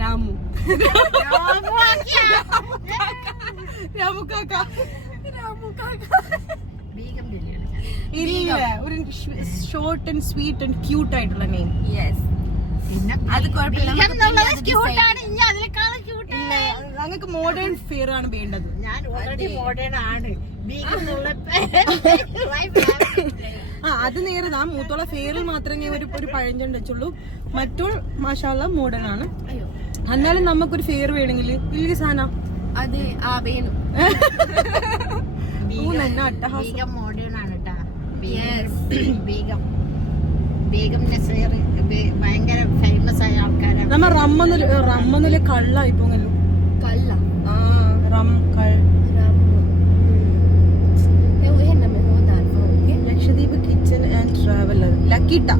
രാമു ഇല്ല, ഒരു short and sweet and cute ആയിട്ടുള്ള നെയിം. അത് ഞങ്ങൾക്ക് മോഡേൺ ഫെയർ ആണ് വേണ്ടത്. ഞാൻ ഓൾറെഡി മോഡേൺ ആണ്. അത് നേരെ നാം മൂത്തോള ഫെയറിൽ മാത്രമേ ഒരു പഴഞ്ചൊണ്ട് വെച്ചുള്ളൂ. മറ്റോ മാഷാള്ള മോഡേൺ ആണ്. എന്നാലും നമുക്കൊരു ഫെയർ വേണമെങ്കിൽ വലിയ സാധനം അത് വേണം. മോഡേൺ ആണ് ഭയങ്കര ഫേമസ് ആയ ആൾക്കാരാണ്. നമ്മ റമ്മന്നില് കള്ളായി പോങ്ങല്ലോ. കള്ള റം ലക്ഷദ്വീപ് കിച്ചൺ ആൻഡ് ട്രാവലർ ലക്കിട്ട.